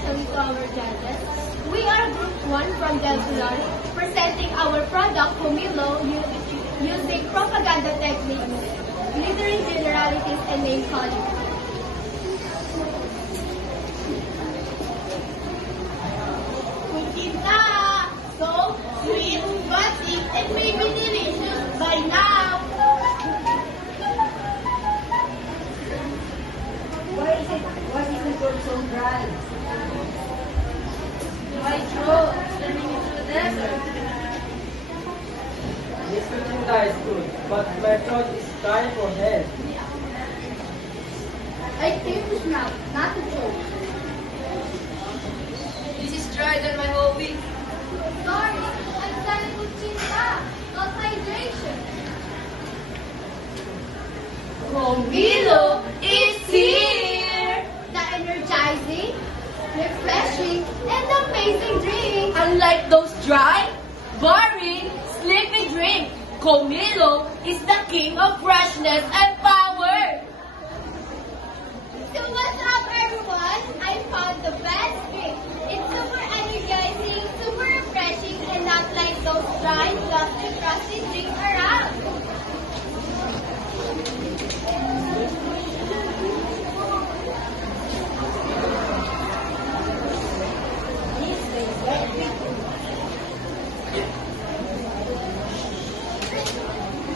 especially to our judges. We are Group 1 from Del Pilar, presenting our product, Pomelo, using propaganda techniques, glittering generalities, and name calling. Kita! So sweet, but it may be delicious by now. Why is the fruit so dry? My throat is turning into a desert. This cucumber is good, but my throat is dry for head. I came to snap, not to choke. This is drier than my whole week. Sorry, I'm telling Kuchinta, not hydration. Pomelo is here! The energizing, refreshing, and amazing drink. Unlike those dry, boring, sleepy drink, Pomelo is the king of freshness and power. So what's up, everyone? I found the best drink. It's super energizing, super refreshing, and not like those dry, plastic, crusty drinks around.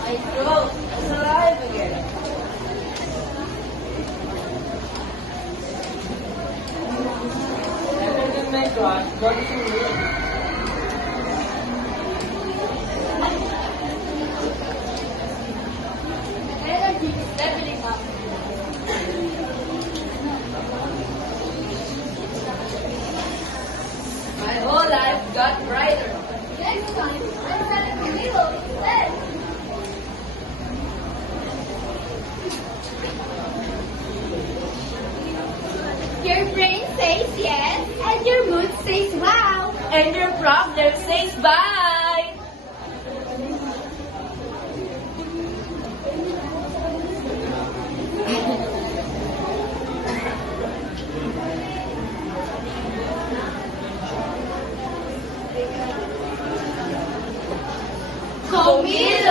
My throat is alive again. Better than my throat, but it's me. Energy is leveling up. My whole life got brighter. Next time, I'm selling Pomelo instead. Your brain says yes, and your mood says wow. And your problem says bye. Pomelo!